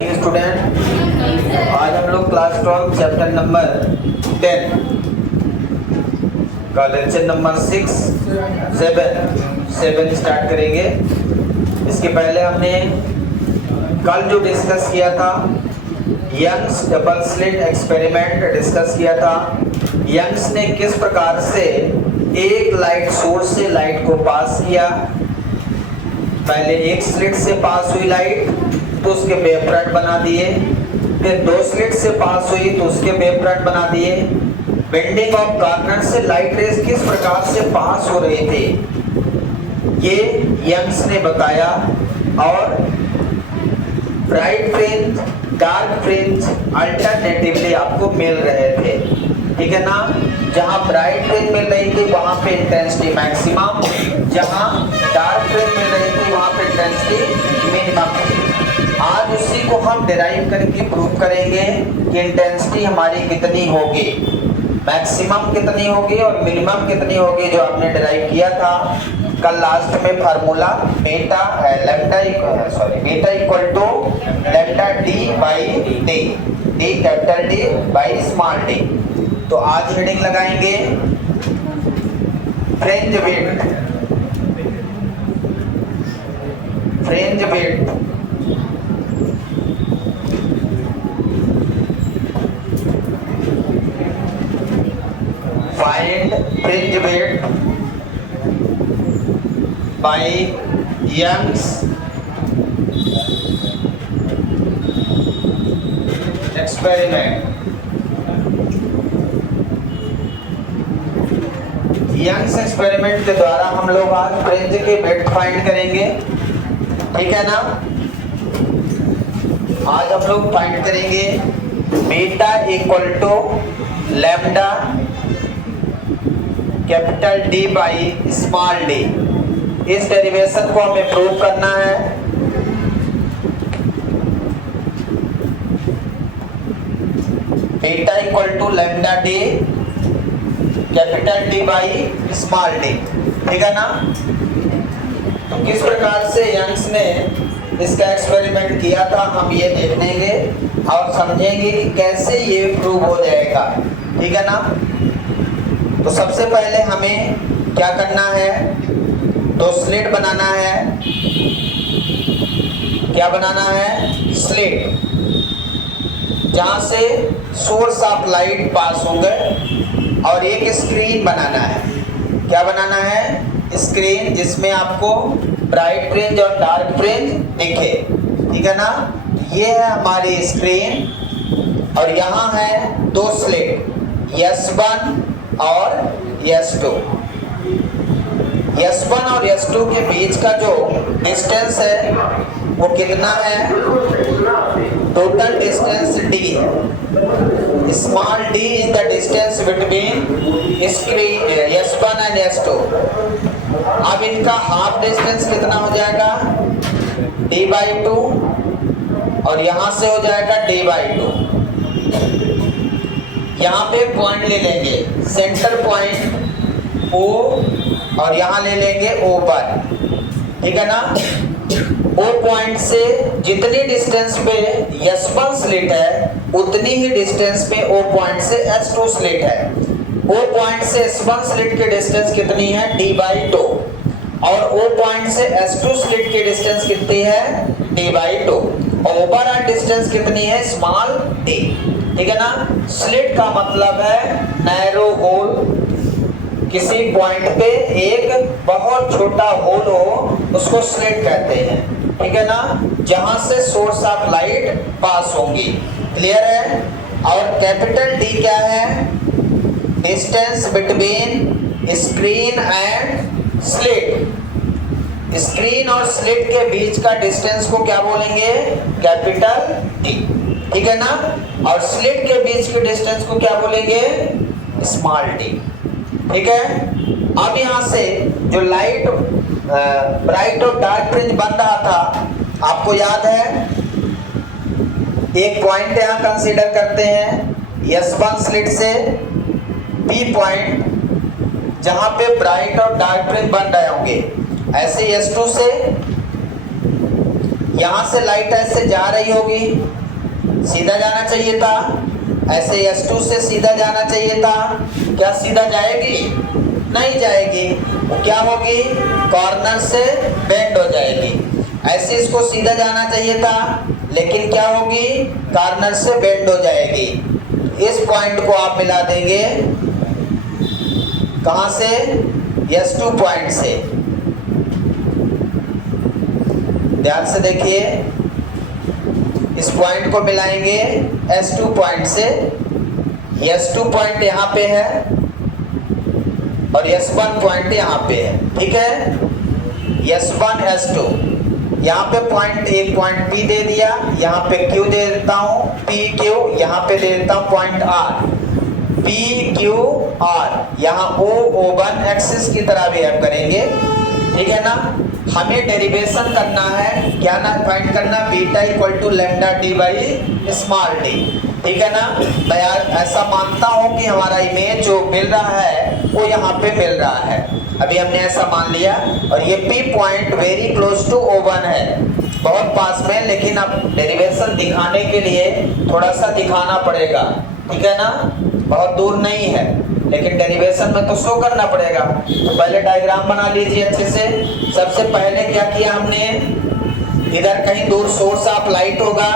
Student, आज हम लोग क्लास 12 चैप्टर नंबर 10 का लेक्चर नंबर 7 स्टार्ट करेंगे। इसके पहले हमने कल जो डिस्कस किया था Young's double slit experiment discuss किया था। यंग्स ने किस प्रकार से एक लाइट सोर्स से लाइट को पास किया। पहले एक स्लिट से पास हुई लाइट तो उसके वेव फ्रंट बना दिए, फिर दो स्लिट से पास हुई तो उसके वेव फ्रंट बना दिए। बेंडिंग ऑफ कॉर्नर से लाइट रेज किस प्रकार से पास हो रहे थे ये यंग्स ने बताया। और bright fringe dark fringe alternatively आपको मिल रहे थे, ठीक है ना। जहां ब्राइट फ्रिंज मिल रही थी वहां पे इंटेंसिटी मैक्सिमम, जहां डार्क फ्रिंज मिल रही थी वहां पे इंटेंसिटी मिनिमम थी। आज उसी को हम डिराइव करके प्रूव करेंगे कि इंटेंसिटी हमारी कितनी होगी, मैक्सिमम कितनी होगी और मिनिमम कितनी होगी, जो आपने डिराइव किया था कल लास्ट में formula beta equal to lambda D by D, D capital D by small D. तो आज हेडिंग लगाएंगे fringe width, fringe width find fringe width by Young's experiment। Young's experiment के द्वारा हम लोग आज फ्रिंज की विड्थ फाइंड करेंगे, ठीक है ना। आज हम लोग फाइंड करेंगे beta equal to lambda capital D by small D. इस डेरिवेशन को हमें प्रूव करना है। Beta equal to lambda D capital D by small D, ठीक है ना। तो किस प्रकार से यंग्स ने इसका एक्सपेरिमेंट किया था हम ये देख लेंगे और समझेंगे कि कैसे ये प्रूव हो जाएगा, ठीक है ना। तो सबसे पहले हमें क्या करना है, दो स्लिट बनाना है। क्या बनाना है? स्लिट, जहां से सोर्स ऑफ लाइट पास होंगे। और एक स्क्रीन बनाना है। क्या बनाना है? स्क्रीन, जिसमें आपको ब्राइट फ्रिंज और डार्क फ्रिंज दिखे, ठीक है ना। ये है हमारी स्क्रीन और यहाँ है दो स्लिट S1 और S2। S1 और S2 के बीच का जो डिस्टेंस है वो कितना है? Total distance D। Small d is the distance between S1 and S2। अब इनका हाफ डिस्टेंस कितना हो जाएगा? D/2 और यहां से हो जाएगा D/2। यहाँ पे पॉइंट ले लेंगे, सेंटर पॉइंट O और यहाँ ले लेंगे O1, ठीक है ना। O पॉइंट से जितनी डिस्टेंस पे S1 स्लिट है उतनी ही डिस्टेंस पे O पॉइंट से S2 स्लिट है। O पॉइंट से S1 स्लिट की डिस्टेंस कितनी है? D/2 और O पॉइंट से S2 स्लिट की डिस्टेंस कितनी है? D/2 और ओवरऑल डिस्टेंस कितनी है? स्मॉल d, ठीक है ना। स्लिट का मतलब है नैरो होल, किसी पॉइंट पे एक बहुत छोटा होल हो उसको स्लिट कहते हैं, ठीक है ना, जहां से सोर्स ऑफ लाइट पास होंगी। क्लियर है। और कैपिटल D क्या है? Distance between screen and slit. Screen और स्लिट के बीच का डिस्टेंस को क्या बोलेंगे? कैपिटल D, ठीक है ना। और स्लिट के बीच के डिस्टेंस को क्या बोलेंगे? स्मॉल d, ठीक है। अब यहां से जो लाइट ब्राइट और डार्क फ्रिंज बन रहा था, आपको याद है, एक पॉइंट यहां कंसीडर करते हैं S1 स्लिट से P पॉइंट, जहां पे ब्राइट और डार्क फ्रिंज बन रहे होंगे। ऐसे S2 से यहाँ से लाइट ऐसे जा रही होगी, सीधा जाना चाहिए था, ऐसे S2 से सीधा जाना चाहिए था, क्या सीधा जाएगी? नहीं जाएगी, वो क्या होगी? कॉर्नर से बेंड हो जाएगी। ऐसे इसको सीधा जाना चाहिए था, लेकिन क्या होगी? कॉर्नर से बेंड हो जाएगी। इस पॉइंट को आप मिला देंगे कहां से? S2 पॉइंट से। ध्यान से देखिए, इस पॉइंट को मिलाएंगे S2 पॉइंट से। S2 पॉइंट यहाँ पे है और S1 पॉइंट यहाँ पे है, ठीक है? S1 S2 यहाँ पे पॉइंट, एक पॉइंट P दे दिया, यहाँ पे Q दे देता हूँ, PQ, यहाँ पे दे देता हूँ पॉइंट R, PQR, यहाँ O1 एक्सिस की तरह बिहेव करेंगे, ठीक है ना? हमें डेरिवेशन करना है, क्या ना फाइंड करना? Beta equal to lambda D by small D, ठीक है ना? मैं ऐसा मानता हूँ कि हमारा इमेज जो मिल रहा है वो यहाँ पे मिल रहा है, अभी हमने ऐसा मान लिया। और ये P point very close to O1 है, बहुत पास में, लेकिन अब डेरिवेशन दिखाने के लिए थोड़ा सा दिखाना पड़ेगा, ठीक है ना? बहुत दूर नहीं है, लेकिन डेरिवेशन में तो शो करना पड़ेगा। तो पहले डायग्राम बना लीजिए अच्छे से। सबसे पहले क्या किया हमने? इधर कहीं दूर सोर्स ऑफ लाइट होगा,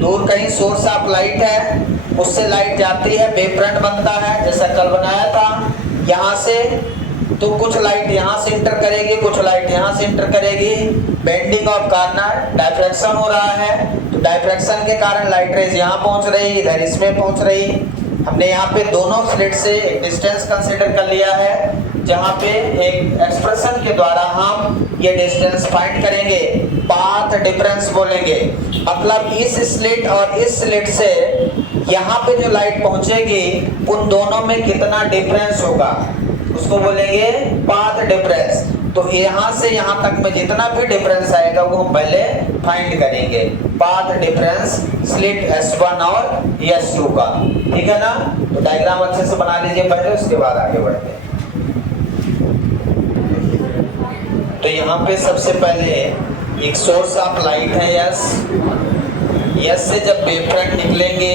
दूर कहीं सोर्स ऑफ लाइट है, उससे लाइट जाती है, वेव फ्रंट बनता है, जैसा कल बनाया था। यहाँ से तो कुछ लाइट यहाँ से इंटर करेगी, कुछ लाइट यहाँ से इंटर करेगी, बेंडिंग ऑफ कॉर्नर, डायफ्रैक्शन हो रहा है, तो डायफ्रैक्शन के कारण लाइट रेज यहाँ पहुँच रही, इधर इसमें पहुँच रही। हमने यहाँ पे दोनों स्लिट से एक डिस्टेंस कंसीडर कर लिया है, जहाँ पे एक एक्सप्रेशन के द्वारा हम ये डिस्टेंस फाइंड करेंगे, पाथ डिफरेंस बोलेंगे। मतलब इस स्लिट और इस स्लिट से यहाँ पे जो लाइट पहुँचेगी उन दोनों में कितना डिफरेंस होगा, उसको बोलेंगे पाथ डिफरेंस। तो यहाँ से यहाँ तक में जितना भी डिफरेंस आएगा वो हम पहले फाइंड करेंगे, पाथ डिफरेंस स्लिट S1 और S2 का, ठीक है ना? तो डायग्राम अच्छे से बना लीजिए पहले, उसके बाद आगे बढ़ते हैं। तो यहाँ पे सबसे पहले एक सोर्स ऑफ लाइट है S, S से जब वेव फ्रंट निकलेंगे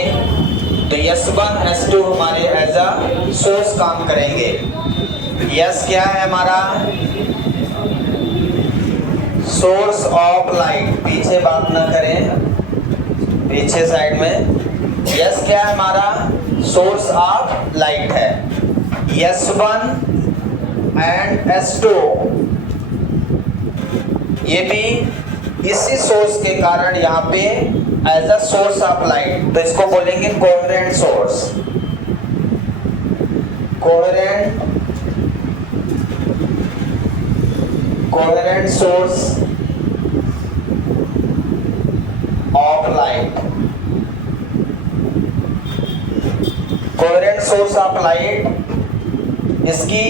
तो S1 S2 हमारे एज अ सोर्स काम करेंगे। S क्या है हमारा? सोर्स ऑफ लाइट, पीछे बात ना करें, पीछे साइड में। S क्या है हमारा? सोर्स ऑफ लाइट है। S1 एंड S2 ये भी इसी सोर्स के कारण यहाँ पे as a source of light, तो इसको बोलेंगे coherent source, coherent source of light. Coherent source of light, इसकी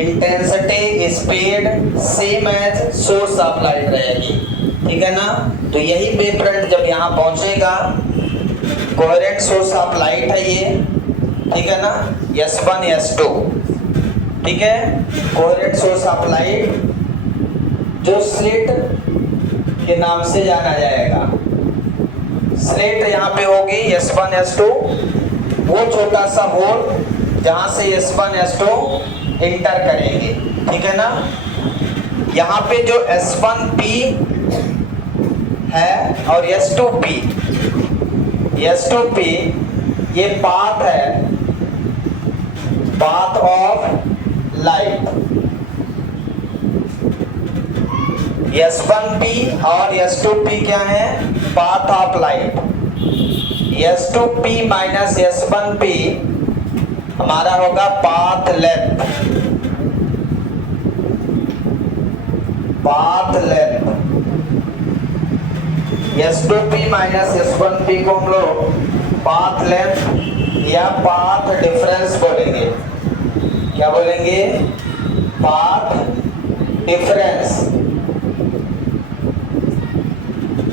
intensity speed same as source of light रहेगी, ठीक है ना? तो यही वेव फ्रंट जब यहाँ पहुंचेगा, कोहेरेंट सोर्स ऑफ लाइट है ये, ठीक है ना? S1 S2, ठीक है? कोहेरेंट सोर्स ऑफ लाइट जो स्लिट के नाम से जाना जाएगा। स्लिट यहाँ पे होगी S1 S2, वो छोटा सा होल जहां से S1 S2 इंटर करेंगे, ठीक है ना? यहाँ पे जो S1P है और S2P ये पाथ है, पाथ ऑफ लाइट। S1P और S2P क्या है? Path of light. S2P minus S1P हमारा होगा path length, path length. S2P minus S1P को हम लोग पाथ लेंथ या पाथ डिफरेंस बोलेंगे। क्या बोलेंगे? Path difference.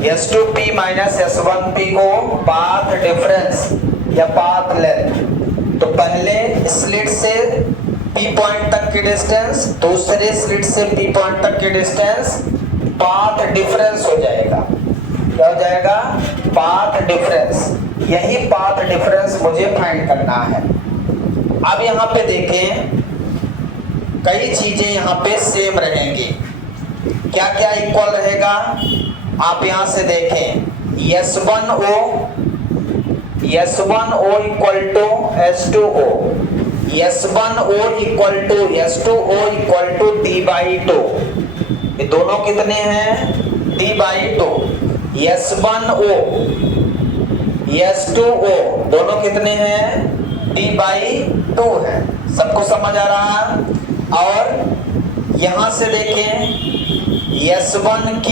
S2P minus S1P को पाथ डिफरेंस या पाथ लेंथ। तो पहले स्लिट से P पॉइंट तक की डिस्टेंस, दूसरे स्लिट से P पॉइंट तक की डिस्टेंस, पाथ डिफरेंस हो जाएगा। क्या हो जाएगा? Path difference. यही पाथ डिफरेंस मुझे फाइंड करना है। अब यहाँ पे देखें, कई चीजें यहाँ पे सेम रहेंगी। क्या क्या इक्वल रहेगा? आप यहाँ से देखें, S1O equal to S2O, S1O equal to S2O equal to D/2। ये दोनों कितने हैं? D/2। S1O S2O दोनों कितने हैं? D/2 है। सबको समझ आ रहा है? और यहां से देखें, S1Q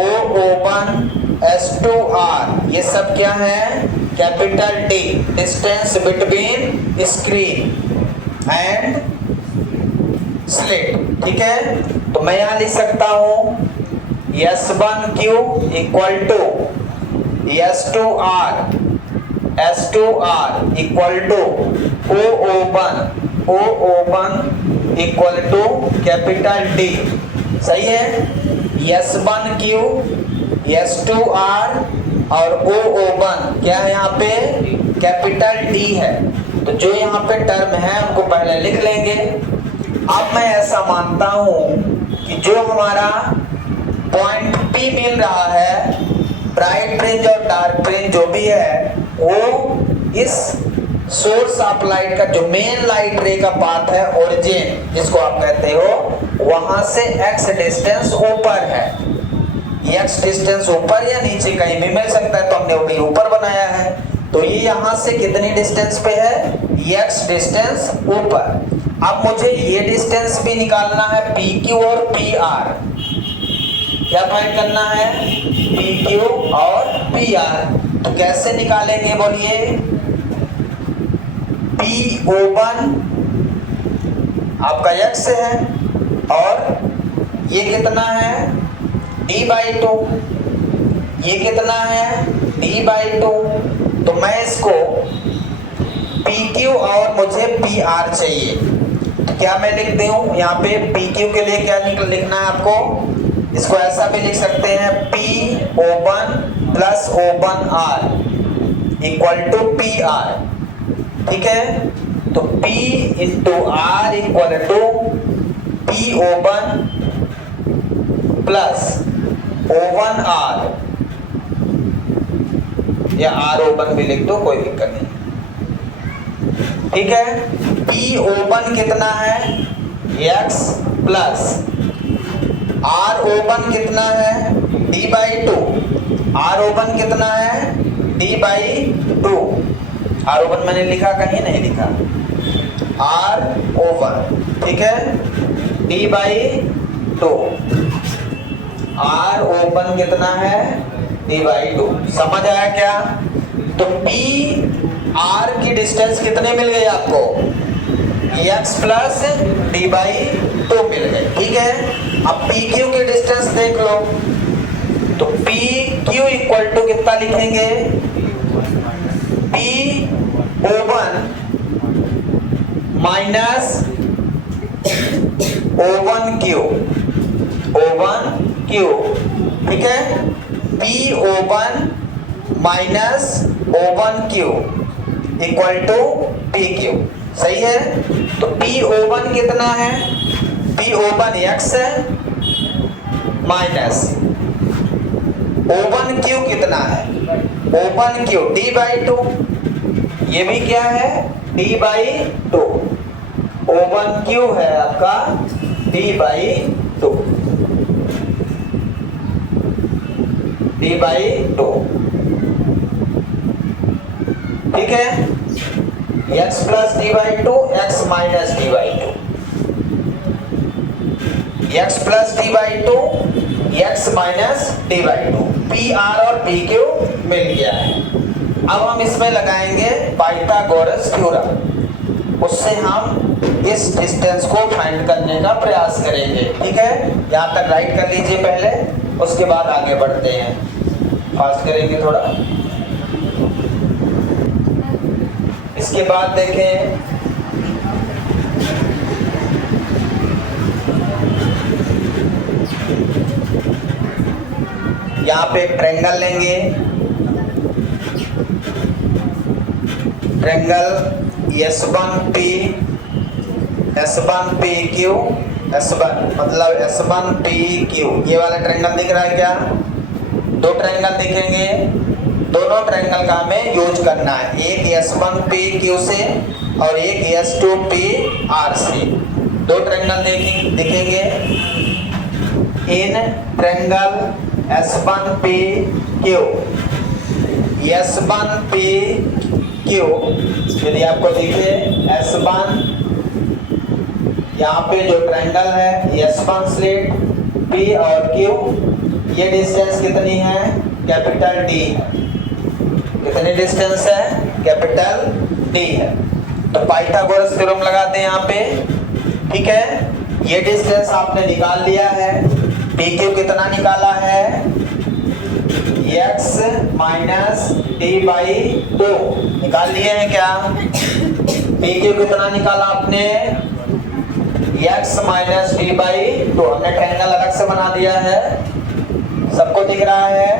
O1 S2R, ये सब क्या है? Capital D, distance between screen and slit. ठीक है, तो मैं यहां लिख सकता हूं S1Q equal to S2R equal to O1 equal to capital D। सही है? S1Q S2R और O1 क्या है? यहाँ पे कैपिटल D है। तो जो यहाँ पे टर्म है उनको पहले लिख लेंगे। अब मैं ऐसा मानता हूं कि जो हमारा पॉइंट P मिल रहा है, ब्राइट रेंज और डार्क रेंज जो भी है, वो इस सोर्स ऑफ लाइट का जो मेन लाइट रे का पाथ है, ओरिजिन जिसको आप कहते हो, वहां से x डिस्टेंस ऊपर है। x डिस्टेंस ऊपर या नीचे कहीं भी मिल सकता है, तो हमने वो भी ऊपर बनाया है। तो ये यहां से कितनी डिस्टेंस पे है? x डिस्टेंस ऊपर। अब मुझे ये डिस्टेंस भी निकालना है, PQ और PR। क्या फाइंड करना है? PQ और PR। तो कैसे निकालेंगे बोलिए? PO1 आपका x है और ये कितना है? D/2। ये कितना है? D/2। तो मैं इसको PQ और मुझे PR चाहिए, तो क्या मैं लिख दूं? यहाँ पे PQ के लिए क्या लिखना है आपको? इसको ऐसा भी लिख सकते हैं, PO1 plus O1R equal to PR। ठीक है, तो P into R equal to PO1 plus O1R, या RO1 भी लिख दो, कोई दिक्कत नहीं। ठीक है, PO1 कितना है? x प्लस RO1 कितना है? D/2। RO1 कितना है? D/2। RO1 मैंने लिखा, कहीं नहीं लिखा। RO1 ठीक है, D/2। RO1 कितना है? D/2। समझ आया क्या? तो PR की डिस्टेंस कितने मिल गए आपको? x प्लस D/2 मिल गए। ठीक है, अब PQ की डिस्टेंस देख लो। तो PQ इक्वल टू कितना लिखेंगे? PO1 minus O1Q। ठीक है, PO1 minus O1Q equal to PQ। सही है, तो PO1 कितना है? PO1 x है माइनस O1Q कितना है? O1Q D/2। ये भी क्या है? D/2। O1Q है आपका D/2। ठीक है, x plus D/2, x minus D/2, x plus D/2, x minus D/2। PR और PQ मिल गया है। अब हम इसमें लगाएंगे पाइथागोरस थ्योरम, उससे हम इस डिस्टेंस को फाइंड करने का प्रयास करेंगे। ठीक है, यहाँ तक राइट कर लीजिए पहले, उसके बाद आगे बढ़ते हैं। फास्ट करेंगे थोड़ा। इसके बाद देखें, यहाँ पे ट्रायंगल लेंगे, ट्रायंगल S1P S1PQ S1 मतलब S1PQ, ये वाला ट्रायंगल दिख रहा है क्या? दो ट्रायंगल दिखेंगे, दोनों ट्रायंगल का हमें यूज करना है, एक S1PQ से और एक S2PR से। दो ट्रायंगल दिखेंगे। इन ट्रायंगल S1PQ यदि आपको दिखे S1, यहाँ पे जो ट्रायंगल है S1 स्लिट P और Q, ये डिस्टेंस कितनी है? Capital D। कितनी डिस्टेंस है? कैपिटल D है। तो पाइथागोरस थ्योरम लगाते हैं यहाँ पे, ठीक है। ये डिस्टेंस आपने निकाल लिया है, PQ कितना निकाला है? x माइनस d/2 निकाल लिए हैं क्या? PQ कितना निकाला आपने? x minus d/2। हमने ट्रायंगल अलग से बना दिया है, सबको दिख रहा है।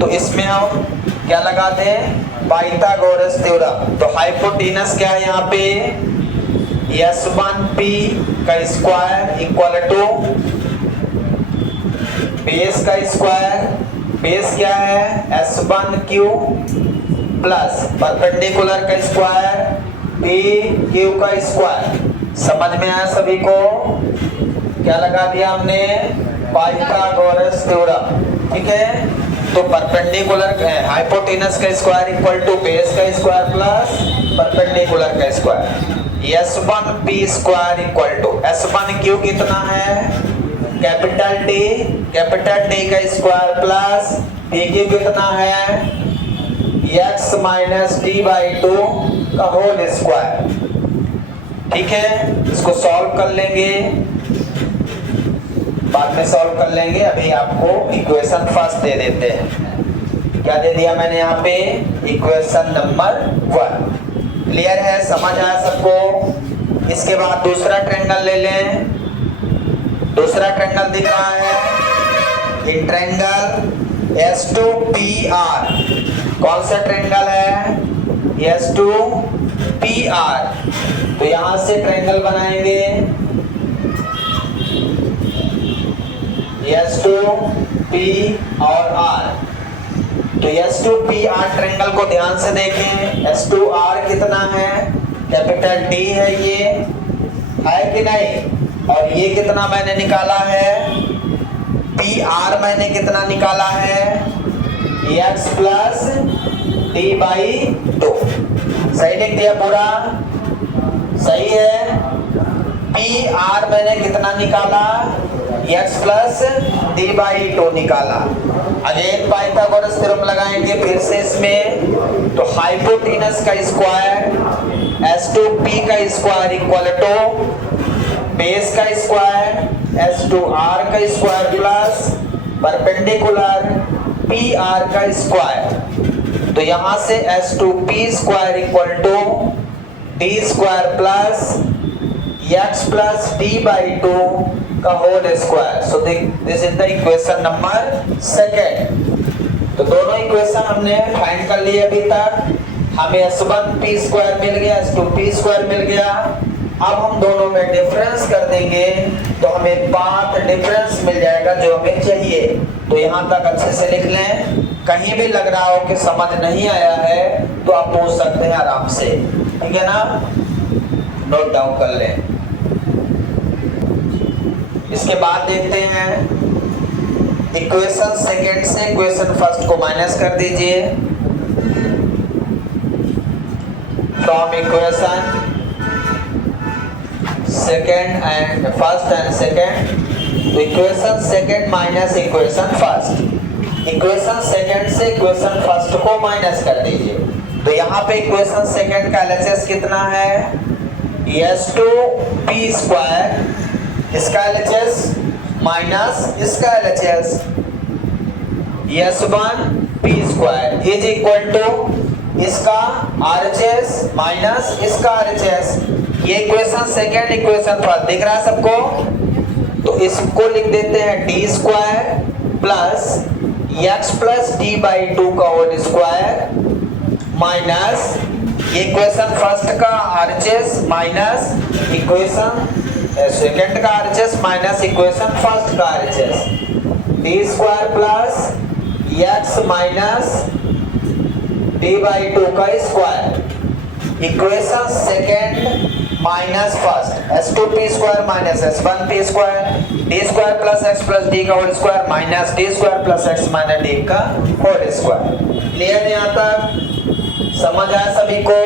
तो इसमें हम क्या लगाते हैं? Pythagoras theorem. तो हाइपोटेनस क्या है यहाँ पे? S1P का स्क्वायर इक्वल टू बेस का स्क्वायर, बेस क्या है? S1Q प्लस परपेंडिकुलर का स्क्वायर PQ का स्क्वायर। समझ में आया सभी को? क्या लगा दिया हमने? पाइथागोरस थ्योरम, ठीक है। तो परपेंडिकुलर हाइपोटेनस का स्क्वायर इक्वल टू बेस का स्क्वायर प्लस परपेंडिकुलर का square. S1P square equal to S1Q कितना है? कैपिटल D का स्क्वायर प्लस PQ कितना है? x माइनस d/2 का होल स्क्वायर, ठीक है। इसको सॉल्व कर लेंगे, बाद में सॉल्व कर लेंगे। अभी आपको इक्वेशन फर्स्ट दे देते हैं। क्या दे दिया मैंने यहाँ पे? Equation number 1। क्लियर है? समझ आया सबको? इसके बाद दूसरा ट्रायंगल ले लें। दूसरा ट्रायंगल दिख रहा है, इन ट्रायंगल S2PR। कौन सा ट्रायंगल है? S2PR। तो यहां से ट्रायंगल बनाएंगे S2P और R। तो S2PR ट्रायंगल को ध्यान से देखें। S2R कितना है? कैपिटल D है, ये है कि नहीं? और ये कितना मैंने निकाला है? PR मैंने कितना निकाला है? x plus d/2। सही लिख दिया पूरा? सही है। PR मैंने कितना निकाला? x प्लस d/2 निकाला। अगेन पाइथागोरस थ्योरम लगाएंगे फिर से इसमें। तो हाइपोटेनस का स्क्वायर S2P का स्क्वायर इक्वल टू बेस का स्क्वायर S2R का स्क्वायर प्लस परपेंडिकुलर PR का स्क्वायर। तो यहां से S2P square equal to D square plus x plus d/2 का whole square. So this is the equation number 2। तो दोनों इक्वेशन हमने फाइंड कर लिए अभी तक। हमें S1P स्क्वायर मिल गया, S2P स्क्वायर मिल गया। अब हम दोनों में डिफरेंस कर देंगे तो हमें पाथ डिफरेंस मिल जाएगा जो हमें चाहिए। तो यहाँ तक अच्छे से लिख लें। कहीं भी लग रहा हो कि समझ नहीं आया है तो आप पूछ सकते हैं आराम से, ठीक है ना? नोट डाउन कर लें। इसके बाद देखते हैं इक्वेशन सेकेंड से इक्वेशन फर्स्ट को माइनस कर दीजिए। From equation second and first and second. तो equation second minus equation first. Equation second से इक्वेशन फर्स्ट को माइनस कर दीजिए। तो यहाँ पे इक्वेशन सेकेंड का LHS कितना है? S2P स्क्वायर, इसका LHS माइनस इसका LHS S1P square is equal to इसका RHS माइनस इसका RHS। ये इक्वेशन सेकेंड इक्वेशन फर्स्ट दिख रहा है सबको? तो इसको लिख देते हैं D square plus x plus D by two का whole square minus equation first का आरएचएस माइनस इक्वेशन सेकंड का आरएचएस माइनस इक्वेशन फर्स्ट का RHS D square plus x minus D by two का square equation second minus first S two P square minus S one P square D square plus x plus D का whole square minus D square plus x minus D का whole square. Clear है यहाँ तक? समझ आया सभी को?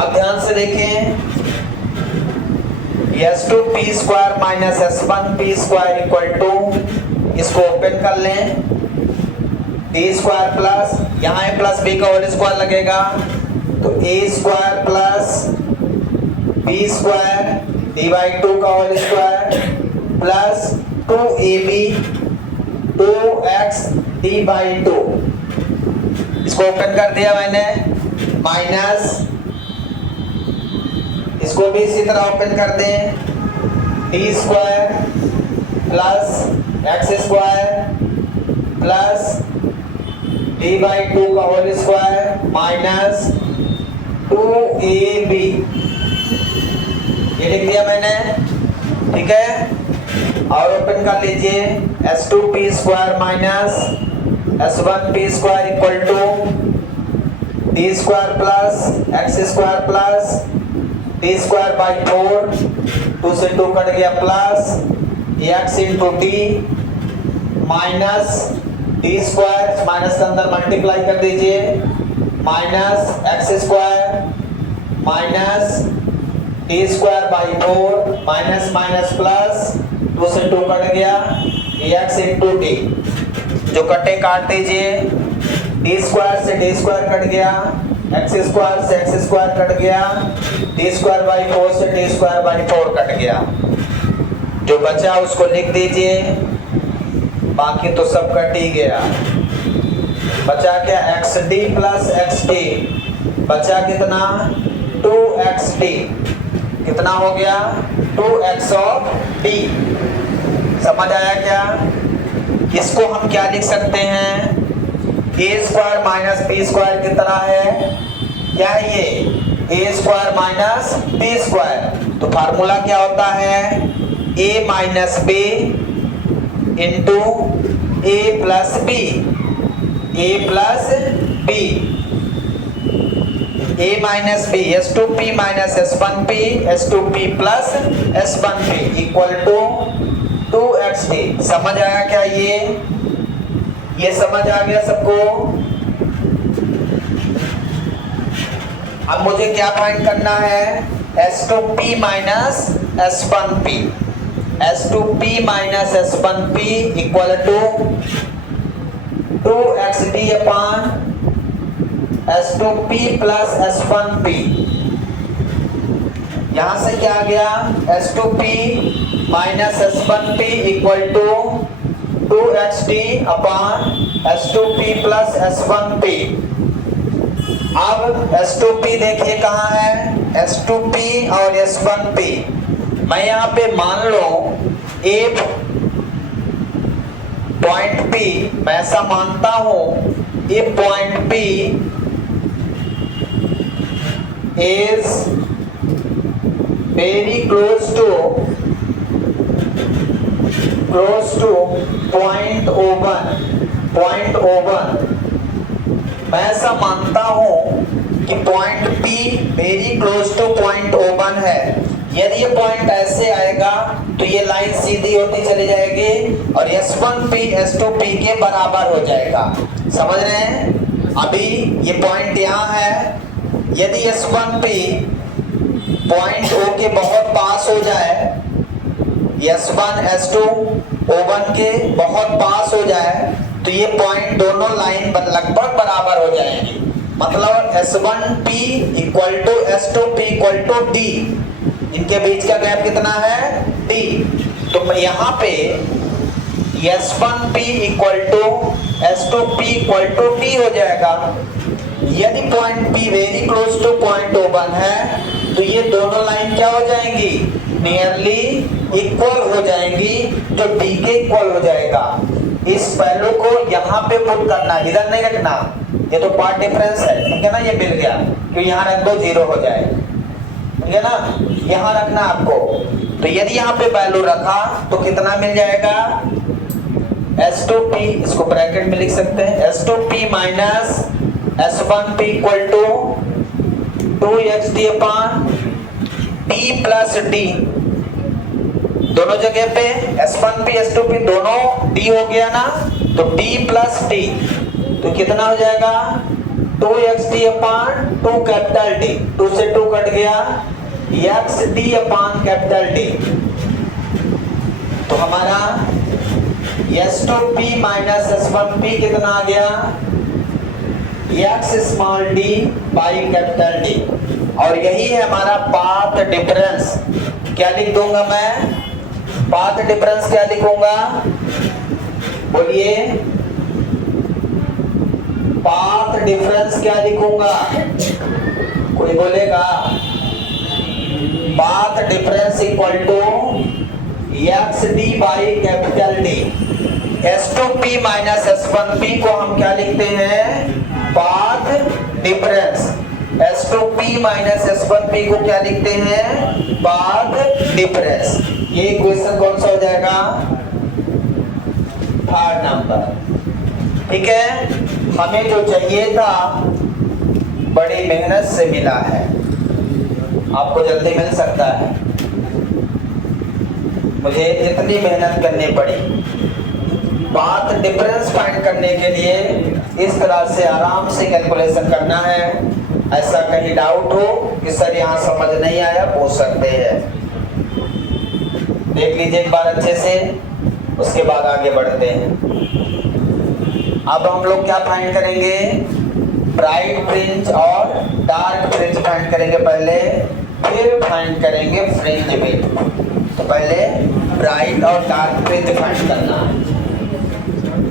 अब ध्यान से देखें, S two P square minus S one P square equal to, इसको ओपन कर लें, डी स्क्वायर प्लस यहाँ ए प्लस बी का होल स्क्वायर लगेगा तो A square plus B square D by two का whole square plus 2ab 2x D by two, इसको open कर दिया मैंने, माइनस इसको भी इसी तरह ओपन कर दें, D square plus X square plus D by two का होल स्क्वायर माइनस 2ab, ये लिख दिया मैंने, ठीक है। और ओपन कर लीजिए, S two P square minus S one P square equal to D square plus X square plus D square by 4, 2 से 2 कट गया, plus X into D minus D square minus के अंदर मल्टीप्लाई कर दीजिए, minus X square minus D square by 4 minus minus plus 2 से 2 cut गया, x into D, जो कटे काट दीजिए, डी स्क्वायर से डी स्क्वायर कट गया, एक्स स्क्वायर से एक्स स्क्वायर कट गया, डी स्क्वायर बाई 4 से डी स्क्वायर बाई 4 कट गया, जो बचा उसको लिख दीजिए, बाकी तो सब कट ही गया। बचा क्या? X D plus x D, बचा कितना? 2xd, कितना हो गया? 2x of d। समझ आया क्या? इसको हम क्या लिख सकते हैं? a square minus B square की तरह है, क्या है ये? a square minus B square, तो फार्मूला क्या होता है? a minus B into a plus B, a plus B, a minus B, S two P minus S one P, S two P plus S one P equal to 2xd। समझ आया क्या? ये समझ आ गया सबको? अब मुझे क्या फाइंड करना है? S two P minus S one P, S two P minus S one P equal to 2xd upon S two P plus S one P. यहां से क्या आ गया? S two P minus S one P equal to 2xd upon S two P plus S one P. अब S two P देखिए कहाँ है? S two P और एस वन पी। मैं यहाँ पे मान लो ए पॉइंट पी, मैं ऐसा मानता हूं A point P is very close to point O1। मैं ऐसा मानता हूं कि point P very close to point O1 है। यदि ये पॉइंट ऐसे आएगा तो ये लाइन सीधी होती चली जाएगी और S1P S2P के बराबर हो जाएगा। समझ रहे हैं? अभी ये पॉइंट यहाँ है, यदि S1P पॉइंट O के बहुत पास हो जाए, S1 S2 O1 के बहुत पास हो जाए तो ये पॉइंट दोनों लाइन लगभग बराबर हो जाएंगी। मतलब S1P equal to S2P equal to D, इनके बीच का गैप कितना है? D। तो यहाँ पे S1P equal to S2P equal to D हो जाएगा। यदि point P very close to point O1 है तो ये दोनों लाइन क्या हो जाएंगी? नियरली इक्वल हो जाएंगी, जो डी के इक्वल हो जाएगा। इस वैल्यू को यहाँ पे पुट करना, इधर नहीं रखना, ये तो पार्ट डिफरेंस है, ठीक है ना, ये मिल गया, क्योंकि यहाँ रख दो 0 हो जाए, ठीक है ना, यहाँ रखना आपको। तो यदि यहाँ पे वैल्यू रखा तो कितना मिल जाएगा, S2P, इसको ब्रैकेट में लिख सकते हैं, S2P minus S1P equal to 2xd upon T plus D, दोनों जगह पे S1P S2P दोनों D हो गया ना, तो D प्लस D, तो कितना हो जाएगा 2xd अपॉन 2 कैपिटल D, 2 से 2 कट गया, xd अपॉन कैपिटल D। तो हमारा S2P माइनस S1P कितना आ गया, x small d by capital D। और यही है हमारा पाथ डिफरेंस। क्या लिख दूंगा मैं, पाथ डिफरेंस क्या लिखूंगा, बोलिए, पाथ डिफरेंस क्या लिखूंगा, कोई बोलेगा, path difference equal to xd by capital D। S2P minus S1P को हम क्या लिखते हैं, path difference. S2P minus S1P को क्या लिखते हैं, पाथ डिफरेंस। ये इक्वेशन कौन सा हो जाएगा, 3rd नंबर, ठीक है। हमें जो चाहिए था बड़ी मेहनत से मिला है, आपको जल्दी मिल सकता है, मुझे इतनी मेहनत करनी पड़ी। पाथ डिफरेंस फाइंड करने के लिए इस तरह से आराम से कैलकुलेशन करना है। ऐसा कहीं डाउट हो कि सर यहाँ समझ नहीं आया, पूछ सकते हैं, देख लीजिए एक बार अच्छे से, उसके बाद आगे बढ़ते हैं। अब हम लोग क्या फाइंड करेंगे, ब्राइट फ्रिंज और डार्क फ्रिंज फाइंड करेंगे पहले, फिर फाइंड करेंगे फ्रिंज विड्थ। तो पहले ब्राइट और डार्क फ्रिंज फाइंड करना है,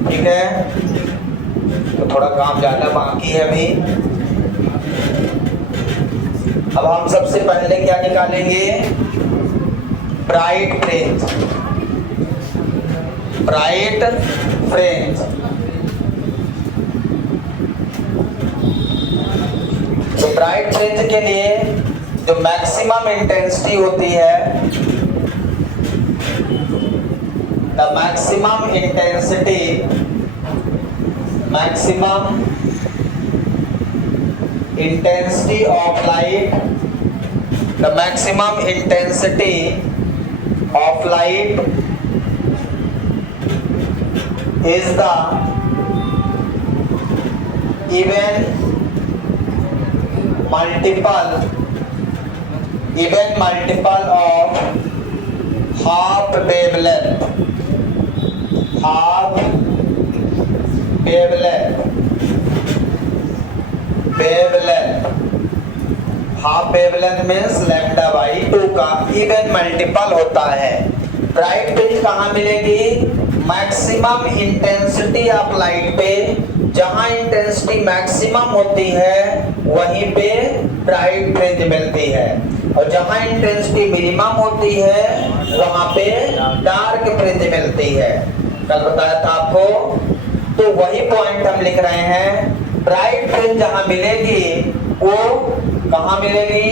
ठीक है। तो थोड़ा काम ज्यादा बाकी है अभी। अब हम सबसे पहले क्या निकालेंगे, ब्राइट फ्रिंज, ब्राइट फ्रिंज। तो ब्राइट फ्रिंज के लिए जो मैक्सिमम इंटेंसिटी होती है, the maximum intensity, maximum intensity of light, the maximum intensity of light is the even multiple of half wavelength, half half wavelength means lambda by 2 का even multiple होता है। Bright fringe कहाँ मिलेगी, maximum intensity of light पे, जहां intensity maximum होती है वहीं पे ब्राइट फ्रिंज मिलती है, और जहां इंटेंसिटी मिनिमम होती है वहां पे डार्क फ्रिंज मिलती है। कल बताया था आपको, तो वही पॉइंट हम लिख रहे हैं। ब्राइट फ्रिंज जहां मिलेगी वो कहां मिलेगी,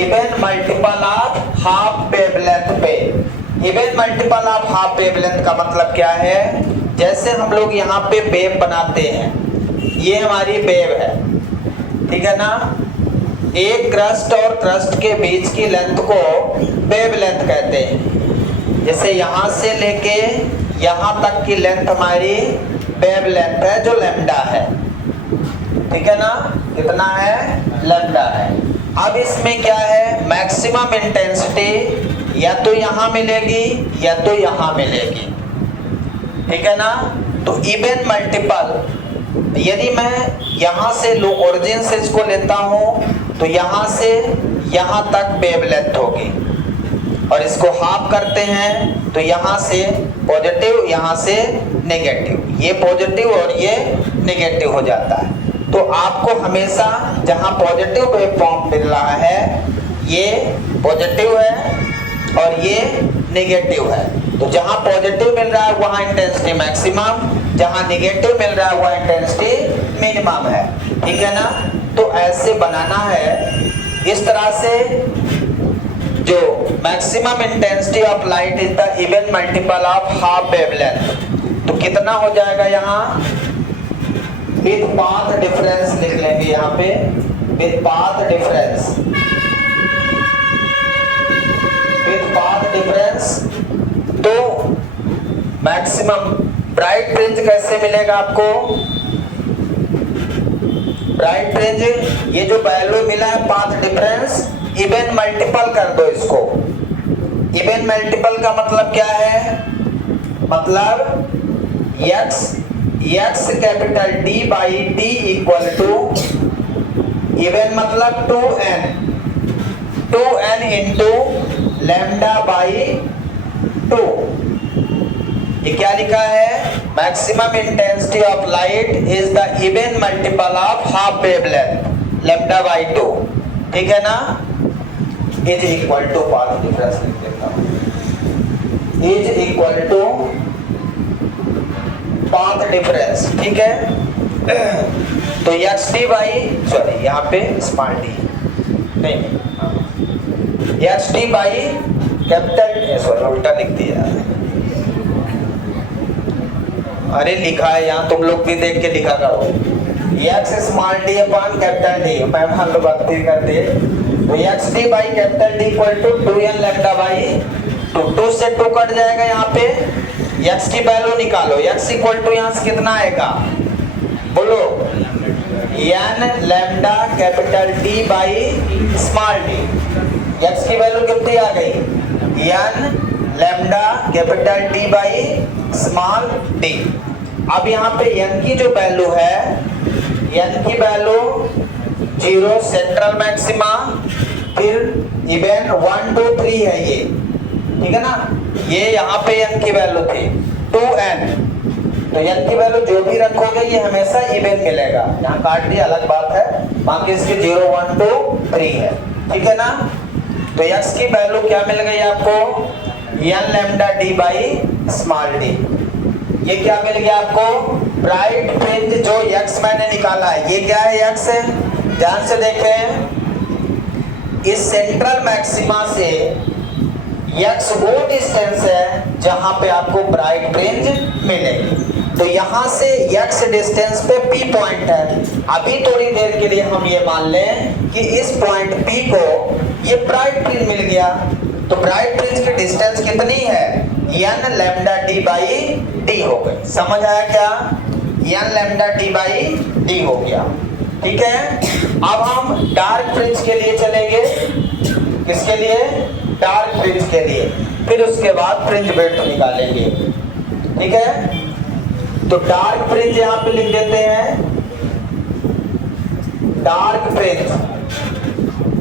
even multiple of half wavelength पे। Even multiple of half wavelength का मतलब क्या है, जैसे हम लोग यहाँ पे वेव बनाते हैं, ये हमारी वेव है, ठीक है ना। एक क्रस्ट और क्रस्ट के बीच की लेंथ को वेवलेंथ कहते हैं। जैसे यहाँ से लेके यहाँ तक की लेंथ हमारी वेवलेंथ है जो लैम्डा है, ठीक है ना, कितना है, लैम्डा है। अब इसमें क्या है, मैक्सिमम इंटेंसिटी या तो यहाँ मिलेगी या तो यहाँ मिलेगी, ठीक है ना। तो इवन मल्टीपल, यदि मैं यहाँ से लो ओरिजिन से इसको लेता हूँ तो यहाँ से यहाँ तक वेवलेंथ होगी, और इसको हाफ करते हैं तो यहाँ से पॉजिटिव यहाँ से नेगेटिव, ये पॉजिटिव और ये नेगेटिव हो जाता है। तो आपको हमेशा जहाँ पॉजिटिव वेव फॉर्म मिल रहा है ये पॉजिटिव है और ये नेगेटिव है। तो जहां पॉजिटिव मिल रहा है वहां इंटेंसिटी मैक्सिमम, जहां नेगेटिव मिल रहा है वहां इंटेंसिटी मिनिमम है। ठीक है ना। तो ऐसे बनाना है इस तरह से, जो maximum intensity of light is the even multiple of half wavelength. तो कितना हो जाएगा यहाँ, विद पाथ डिफरेंस लिख लेंगे यहाँ पे, with path difference, with path difference. तो मैक्सिमम ब्राइट फ्रिंज कैसे मिलेगा आपको, ब्राइट फ्रिंज ये जो वैल्यू मिला है पाथ डिफरेंस, इवन मल्टीपल कर दो इसको। इवन मल्टीपल का मतलब क्या है, मतलब x capital D by T equal to, even मतलब 2n इंटू लैम्डा बाई 2। ये क्या लिखा है, maximum intensity of light is the even multiple of half wavelength lambda by 2। ठीक है ना। Is equal to path difference लिख देता हूं, is equal to path difference. ठीक है। तो एक्स डी बाई, सॉरी यहाँ पे स्मॉल डी नहीं, X D by capital, sorry उल्टा लिख दिया, अरे लिखा है यहाँ, तुम लोग भी देख के लिखा करो, X small D upon capital D, मैं मान लो गलती कर दी। तो X D by capital D equal to 2n lambda by 2 से 2 कट जाएगा। यहाँ पे x की वैल्यू निकालो, x इक्वल टू यहाँ से कितना आएगा बोलो, n lambda capital D by small D. x की वैल्यू कितनी आ गई, n lambda capital D by small d। अब यहाँ पे n की जो वैल्यू है, n की वैल्यू 0 सेंट्रल मैक्सिमा, फिर इवन 1 2 3 है ये। ठीक है ना। ये यहाँ पे n की वैल्यू थी 2n, तो n की वैल्यू जो भी रखोगे ये हमेशा इवन मिलेगा। यहाँ काट दिया अलग बात है, बाकी इसके 0 1 2 3 है। ठीक है ना। तो x की वैल्यू क्या मिल गई आपको, n lambda d by small d। ये क्या मिल गया आपको, ब्राइट फ्रिंज जो x मैंने निकाला है, ये क्या है x है, ध्यान से देखें, इस सेंट्रल मैक्सिमा से x वो डिस्टेंस है जहां पे आपको ब्राइट फ्रिंज मिलेगी। तो यहां से x डिस्टेंस पे P पॉइंट है। अभी थोड़ी देर के लिए हम ये मान लें कि इस पॉइंट P को ये ब्राइट फ्रिंज मिल गया। तो ब्राइट फ्रिंज की डिस्टेंस कितनी है, n lambda d by d हो गई। समझ आया क्या, n lambda d by d हो गया। ठीक है। अब हम डार्क फ्रिंज के लिए चलेंगे, किसके लिए, डार्क फ्रिंज के लिए, फिर उसके बाद फ्रिंज विड्थ निकालेंगे। ठीक है। तो डार्क फ्रिंज यहां पे लिख देते हैं, dark fringe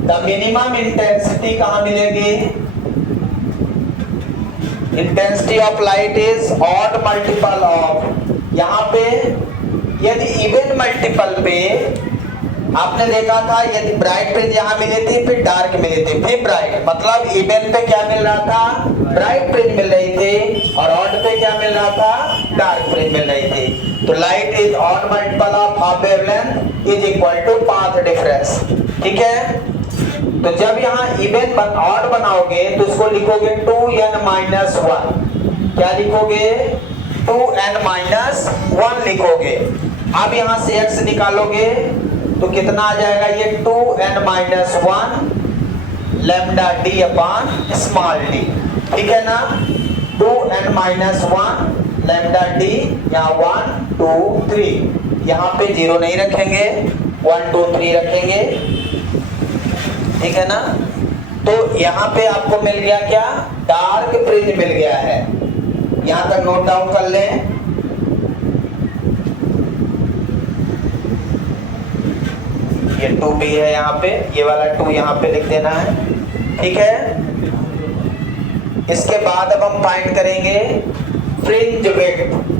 the minimum intensity कहां मिलेगी, intensity of light is odd multiple of, यहां पे यदि इवन मल्टीपल पे आपने देखा था, यदि ब्राइट फ्रिंज यहाँ मिली थी, फिर डार्क मिली थी, फिर ब्राइट, मतलब इवन पे क्या मिल रहा था, ब्राइट फ्रिंज मिल रही थी, और ऑड पे क्या मिल रहा था, डार्क फ्रिंज मिल रही थी। तो light is odd multiple of half wavelength is equal to path difference. ठीक है। तो जब यहाँ इवन ऑड बनाओगे तो उसको लिखोगे 2n माइनस 1, क्या लिखोगे, 2n माइनस 1 लिखोगे। अब यहाँ से x निकालोगे तो कितना आ जाएगा, ये 2n minus 1 lambda d upon small d। ठीक है ना। 2n माइनस 1 लैम्डा d, यहाँ 1 2 3, यहाँ पे 0 नहीं रखेंगे, 1 2 3 रखेंगे। ठीक है ना। तो यहाँ पे आपको मिल गया क्या, डार्क फ्रिंज मिल गया है। यहाँ तक नोट डाउन कर लें। ये 2b है यहाँ पे, ये वाला 2 यहाँ पे लिख देना है। ठीक है। इसके बाद अब हम फाइंड करेंगे फ्रिंज विड्थ।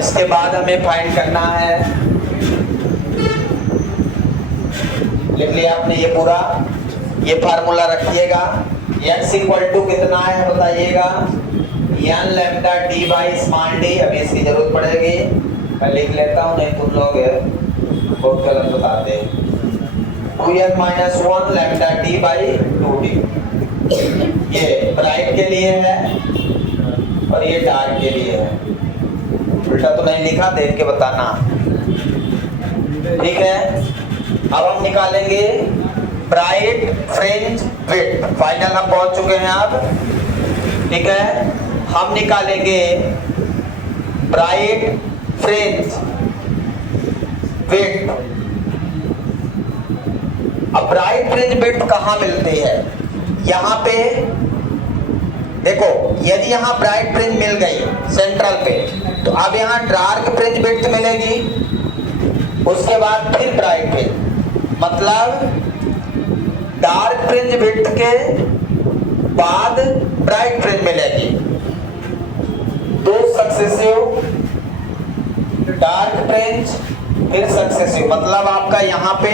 इसके बाद हमें फाइंड करना है लिख लिया आपने ये पूरा, ये फार्मूला रखिएगा। x इक्वल टू कितना है बताइएगा, n lambda d by small d। अभी इसकी जरूरत पड़ेगी, मैं लिख लेता हूँ, नहीं तुम लोग बहुत गलत बताते हैं। 2n minus 1 lambda d by 2d, ये ब्राइट के लिए है और ये डार्क के लिए है। उल्टा तो नहीं लिखा, देख के बताना, ठीक है। अब हम निकालेंगे ब्राइट फ्रिंज विड्थ। फाइनल हम पहुंच चुके हैं अब, ठीक है। हम निकालेंगे ब्राइट फ्रिंज विड्थ। अब ब्राइट फ्रिंज विड्थ कहाँ मिलती है, यहाँ पे देखो, यदि यहाँ ब्राइट फ्रिंज मिल गई सेंट्रल पे, तो अब यहाँ डार्क फ्रिंज विड्थ मिलेगी, उसके बाद फिर ब्राइट फ्रिंज, मतलब डार्क फ्रिंज विड्थ के बाद ब्राइट फ्रिंज मिलेगी। दो सक्सेसिव डार्क फ्रिंज फिर सक्सेसिव, मतलब आपका यहाँ पे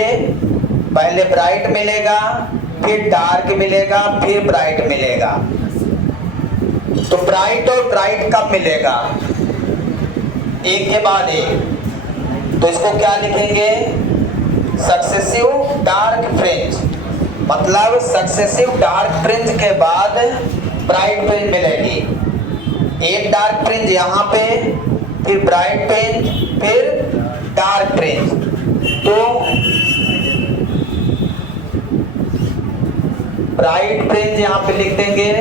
पहले ब्राइट मिलेगा, फिर डार्क मिलेगा, फिर ब्राइट मिलेगा। तो ब्राइट और ब्राइट कब मिलेगा, एक के बाद एक। तो इसको क्या लिखेंगे, सक्सेसिव डार्क फ्रिंज, मतलब सक्सेसिव डार्क फ्रिंज के बाद ब्राइट फ्रिंज मिलेगी। एक डार्क फ्रिंज यहाँ पे, फिर ब्राइट फ्रिंज, फिर डार्क फ्रिंज। तो ब्राइट फ्रिंज यहाँ पे लिख देंगे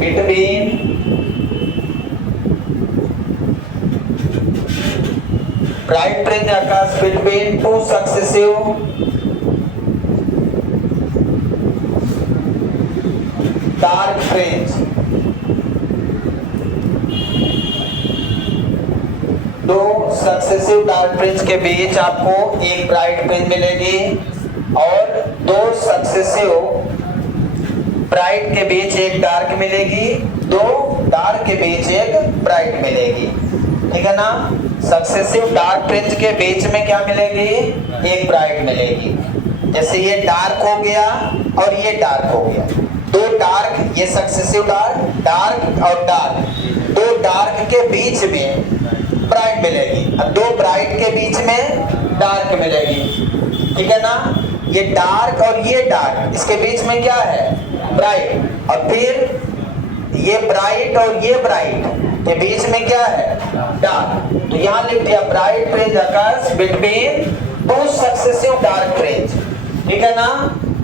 between bright fringe occurs between two successive dark fringe। दो सक्सेसिव डार्क फ्रिंज के बीच आपको एक ब्राइट फ्रिंज मिलेगी और दो सक्सेसिव ब्राइट के बीच एक डार्क मिलेगी, दो डार्क के बीच एक ब्राइट मिलेगी, ठीक है ना। सक्सेसिव डार्क फ्रिंज के बीच में क्या मिलेगी, एक ब्राइट मिलेगी। जैसे ये डार्क हो गया और ये डार्क हो गया, दो डार्क, ये सक्सेसिव डार्क, डार्क और डार्क, दो डार्क के बीच में ब्राइट मिलेगी और दो ब्राइट के बीच में डार्क मिलेगी, ठीक है ना। ये डार्क और ये डार्क, इसके बीच में क्या है, ब्राइट। और फिर ये ब्राइट और ये ब्राइट के बीच में क्या है, डार्क। तो यहाँ लिख दिया bright fringe occurs between two successive dark fringe, ठीक है ना।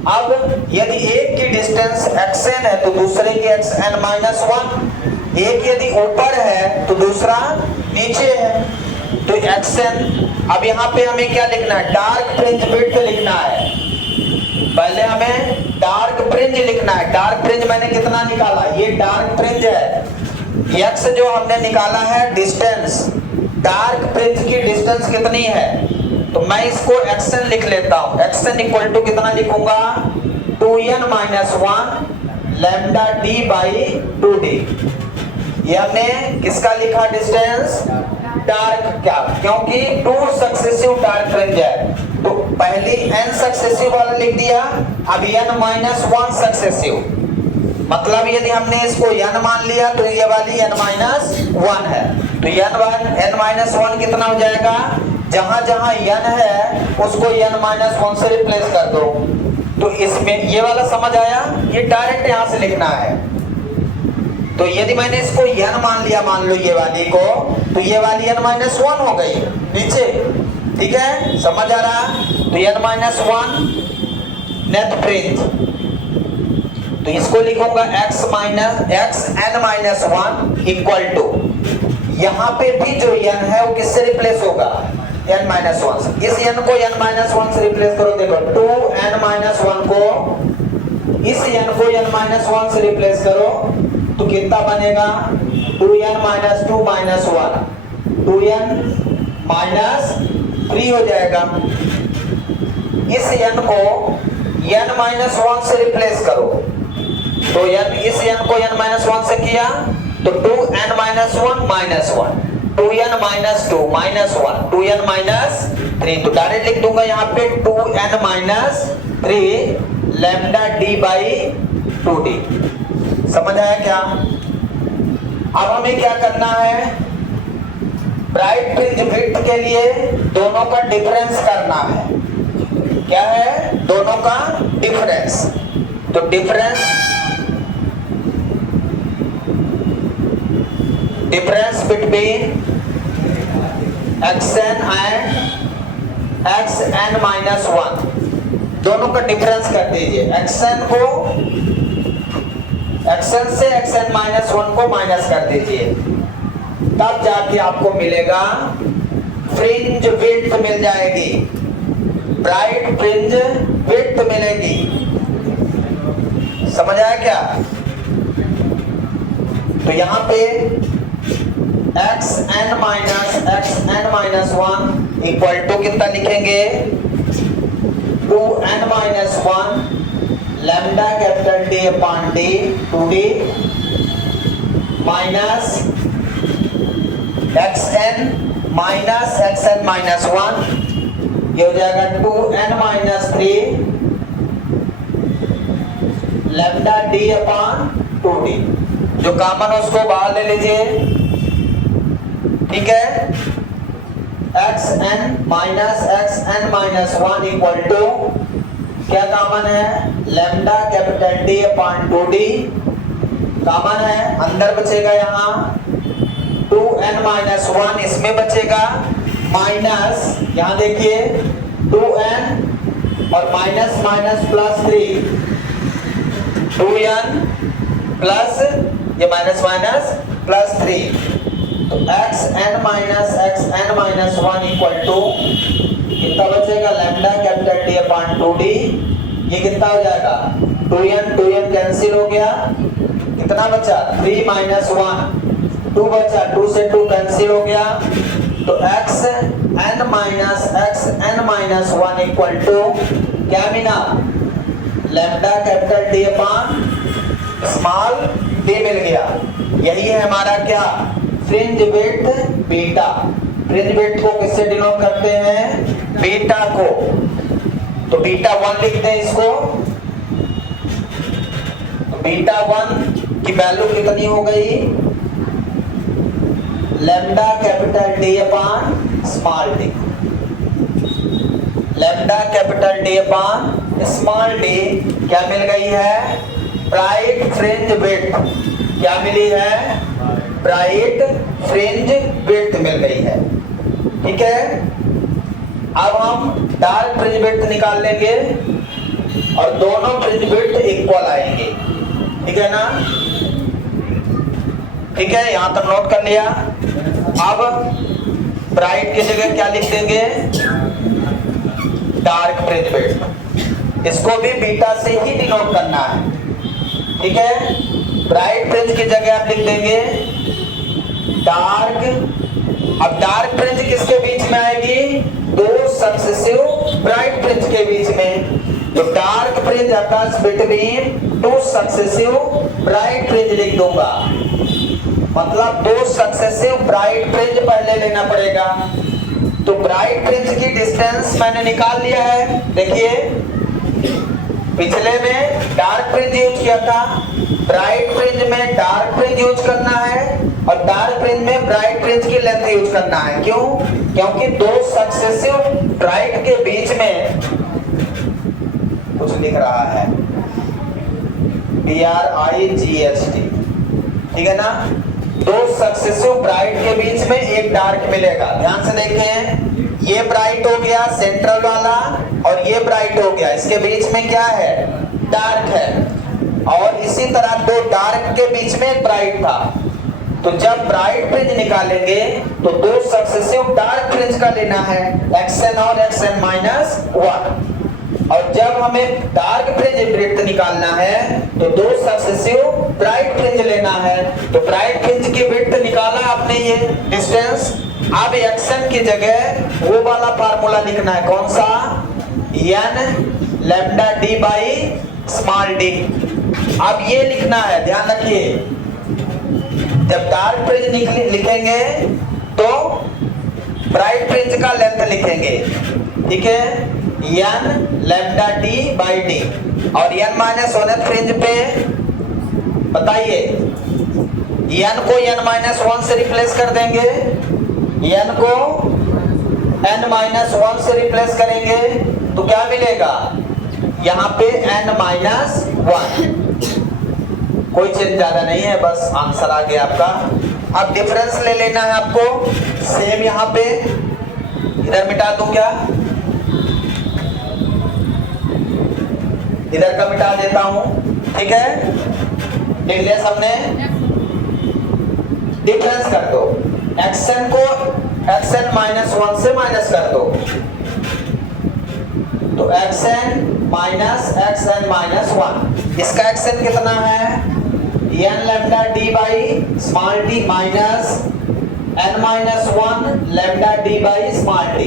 अब यदि एक की डिस्टेंस xn है तो दूसरे की xn माइनस 1, एक यदि ऊपर है तो दूसरा नीचे है, तो xn। अब यहाँ पे हमें क्या लिखना है, डार्क फ्रिंज विड्थ लिखना है। पहले हमें डार्क फ्रिंज लिखना है। डार्क फ्रिंज मैंने कितना निकाला, ये डार्क फ्रिंज है, x जो हमने निकाला है डिस्टेंस, डार्क फ्रिंज की डिस्टेंस कितनी है, तो मैं इसको xn लिख लेता हूँ। xn इक्वल टू कितना लिखूंगा, 2n minus 1 lambda d by 2d। ये हमने किसका लिखा डिस्टेंस, डार्क क्या, क्योंकि टू सक्सेसिव डार्क फ्रिंज है, तो पहले n सक्सेसिव वाला लिख दिया, अब n माइनस 1 सक्सेसिव, मतलब यदि हमने इसको n मान लिया तो ये वाली n माइनस 1 है, तो n माइनस 1 कितना हो जाएगा, जहां जहां n है उसको n माइनस 1 से रिप्लेस कर दो। तो इसमें ये वाला समझ आया, ये डायरेक्ट यहां से लिखना है। तो यदि मैंने इसको n मान लिया, मान लो ये वाली को, तो ये वाली n माइनस 1 हो गई नीचे, ठीक है, समझ आ रहा। तो n माइनस 1 नेट फ्रिंज, तो इसको लिखूंगा xn माइनस 1 इक्वल टू, यहाँ पे भी जो n है वो किससे रिप्लेस होगा, n माइनस 1 से। इस n को n माइनस 1 से रिप्लेस करो, देखो 2n माइनस 1 को इस n को n माइनस 1 से रिप्लेस करो तो कितना बनेगा, 2n minus 2 minus 1, 2n minus 3 हो जाएगा। इस n को n माइनस 1 से रिप्लेस करो, तो n, इस n को n माइनस 1 से किया तो 2n minus 1 minus 1, 2n minus 2 minus 1 2n minus 3, तो डायरेक्ट लिख दूंगा यहाँ पे 2n minus 3 lambda D by 2d। समझ आया क्या? अब हमें क्या करना है, ब्राइट फ्रिंज विड्थ के लिए दोनों का डिफरेंस करना है। क्या है? दोनों का डिफरेंस। तो difference between xn and xn minus 1, दोनों का डिफरेंस कर दीजिए। xn से xn माइनस 1 को माइनस कर दीजिए, तब जाके आपको मिलेगा फ्रिंज विड्थ मिल जाएगी, ब्राइट फ्रिंज विड्थ मिलेगी। समझ आया क्या? तो यहां पे xn माइनस 1 इक्वल टू कितना लिखेंगे, 2n minus 1 lambda capital D upon D 2D minus xn minus 1, ये हो जाएगा 2n minus 3 lambda D upon 2D। जो कॉमन है उसको बाहर ले लीजिए, ठीक है। xn माइनस 1 इक्वल टू क्या कॉमन है, lambda capital D upon 2D common है, अंदर बचेगा यहाँ 2n माइनस 1 इसमें बचेगा, माइनस यहाँ देखिए 2n और minus minus plus 3 2n plus ये माइनस माइनस प्लस 3, तो xn माइनस 1 इक्वल टू कितना बचेगा, lambda capital D upon 2D, ये कितना हो जाएगा 2n कैंसिल हो गया, कितना बचा 3 माइनस 1 2 बचा, 2 से 2 कैंसिल हो गया, तो xn माइनस 1 इक्वल टू क्या मिला, lambda capital D upon small d मिल गया। यही है हमारा क्या, fringe width beta. Fringe width को किससे डिनोट करते हैं, बीटा को, तो बीटा 1 लिखते हैं इसको। तो बीटा 1 की वैल्यू कितनी हो गई, lambda capital D upon small d, lambda capital D upon small d क्या मिल गई है, ब्राइट फ्रिंज विड्थ। क्या मिली है, ब्राइट फ्रिंज विड्थ मिल गई है, ठीक है। अब हम डार्क फ्रिंज विड्थ निकाल लेंगे और दोनों फ्रिंज विड्थ इक्वल आएंगे, ठीक है ना, ठीक है, यहां तक नोट कर लिया। अब ब्राइट की जगह क्या लिख देंगे, डार्क फ्रिंज विड्थ, इसको भी बीटा से ही डिनोट करना है, ठीक है। ब्राइट फ्रिंज की जगह आप लिख देंगे डार्क। अब डार्क फ्रिंज किसके बीच में आएगी, दो सक्सेसिव ब्राइट फ्रिंज के बीच में, तो dark fringe attach between two successive bright fringe लिख दूंगा, मतलब दो सक्सेसिव ब्राइट फ्रिंज पहले लेना पड़ेगा। तो ब्राइट फ्रिंज की डिस्टेंस मैंने निकाल लिया है, देखिए पिछले में डार्क फ्रिंज यूज किया था, ब्राइट फ्रिंज में डार्क फ्रिंज यूज करना है और डार्क फ्रिंज में ब्राइट फ्रिंज की लेंथ यूज करना है। क्यों? क्योंकि दो सक्सेसिव ब्राइट के बीच में कुछ लिख रहा है, BRIGHT, ठीक है ना, दो सक्सेसिव ब्राइट के बीच में एक डार्क मिलेगा। ध्यान से देखें, ये ब्राइट हो गया सेंट्रल वाला और ये ब्राइट हो गया, इसके बीच में क्या है, डार्क है, और इसी तरह दो डार्क के बीच में एक ब्राइट था। तो जब ब्राइट फ्रिंज निकालेंगे तो दो सक्सेसिव डार्क फ्रिंज का लेना है, xn और xn माइनस 1, और जब हमें डार्क फ्रिंज विड्थ निकालना है तो दो सक्सेसिव ब्राइट फ्रिंज लेना है। तो ब्राइट फ्रिंज की विड्थ निकाला आपने, ये डिस्टेंस। अब xn की जगह वो वाला फार्मूला लिखना है, कौन सा, n lambda d by small d। अब ये लिखना है, ध्यान रखिए, जब डार्क फ्रिंज लिखेंगे तो ब्राइट फ्रिंज का लेंथ लिखेंगे, ठीक है, n lambda d by D. और n माइनस वन फ्रिंज पे बताइए, n को n माइनस वन से रिप्लेस कर देंगे, n को n माइनस वन से रिप्लेस करेंगे तो क्या मिलेगा, यहाँ पे n माइनस वन। कोई चीज ज्यादा नहीं है, बस आंसर आ गया आपका। अब डिफरेंस ले लेना है आपको, सेम यहाँ पे इधर मिटा दूं क्या, इधर का मिटा देता हूं, ठीक है, लिख लिया सबने। डिफरेंस कर दो, xn को xn माइनस वन से माइनस कर दो, तो xn minus xn minus one. इसका xn कितना है, n lambda d by small d minus n minus one lambda d by small d।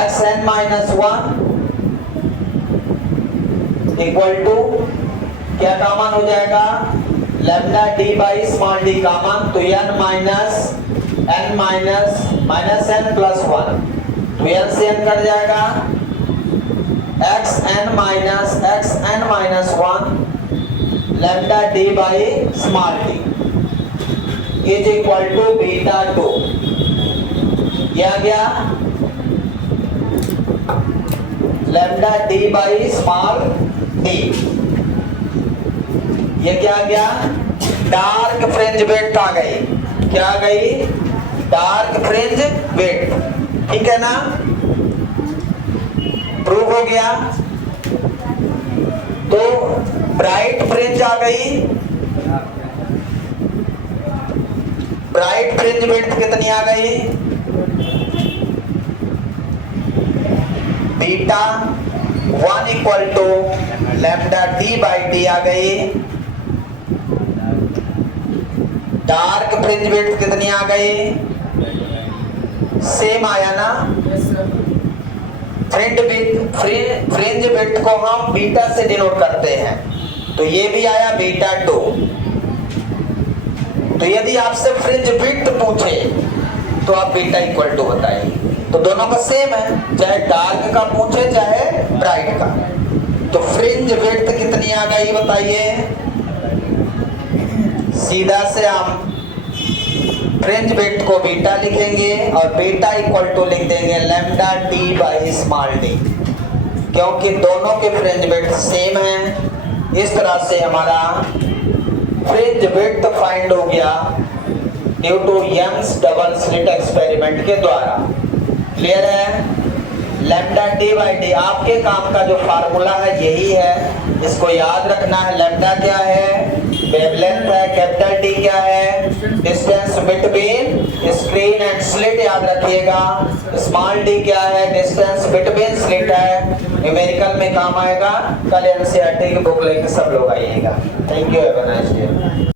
xn minus one equal to क्या common हो जाएगा, lambda d by small d common, तो n minus n minus minus n plus one, तो n से n cut जाएगा, xn minus one lambda d by small d is equal to beta 2। क्या गया, lambda d by small d। ये क्या गया, dark fringe width आ गई, क्या आ गई, डार्क फ्रिंज विड्थ, ठीक है ना, प्रूव हो गया। तो ब्राइट फ्रिंज आ गई, ब्राइट फ्रिंज विड्थ कितनी आ गई, beta 1 equal to lambda d by D आ गई। डार्क फ्रिंज विड्थ कितनी आ गई, सेम आया ना। फ्रिंज विड्थ को हम बीटा से डिनोट करते हैं, तो ये भी आया बीटा 2। तो यदि आपसे फ्रिंज विड्थ पूछे तो आप बीटा इक्वल टू बताइए, तो दोनों का सेम है, चाहे डार्क का पूछे चाहे ब्राइट का। तो फ्रिंज विड्थ कितनी आ गई बताइए, सीधा से हम फ्रिंज विड्थ को बीटा लिखेंगे और बीटा इक्वल टू लिख देंगे lambda d by small d, क्योंकि दोनों के फ्रिंज विड्थ सेम है। इस तरह से हमारा फ्रिंज विड्थ फाइंड हो गया due to Young's double slit experiment के द्वारा। क्लियर है, लैम्डा d बाई डी आपके काम का जो फार्मूला है यही है, इसको याद रखना है। लैम्डा क्या है, वेवलेंथ है, कैपिटल D क्या है, distance between screen and slit याद रखिएगा, स्मॉल d क्या है, डिस्टेंस बिटवीन स्लिट है, न्यूमेरिकल में काम आएगा। कल एनसीईआरटी की बुक लेके सब लोग आइएगा। Thank you, have a nice day.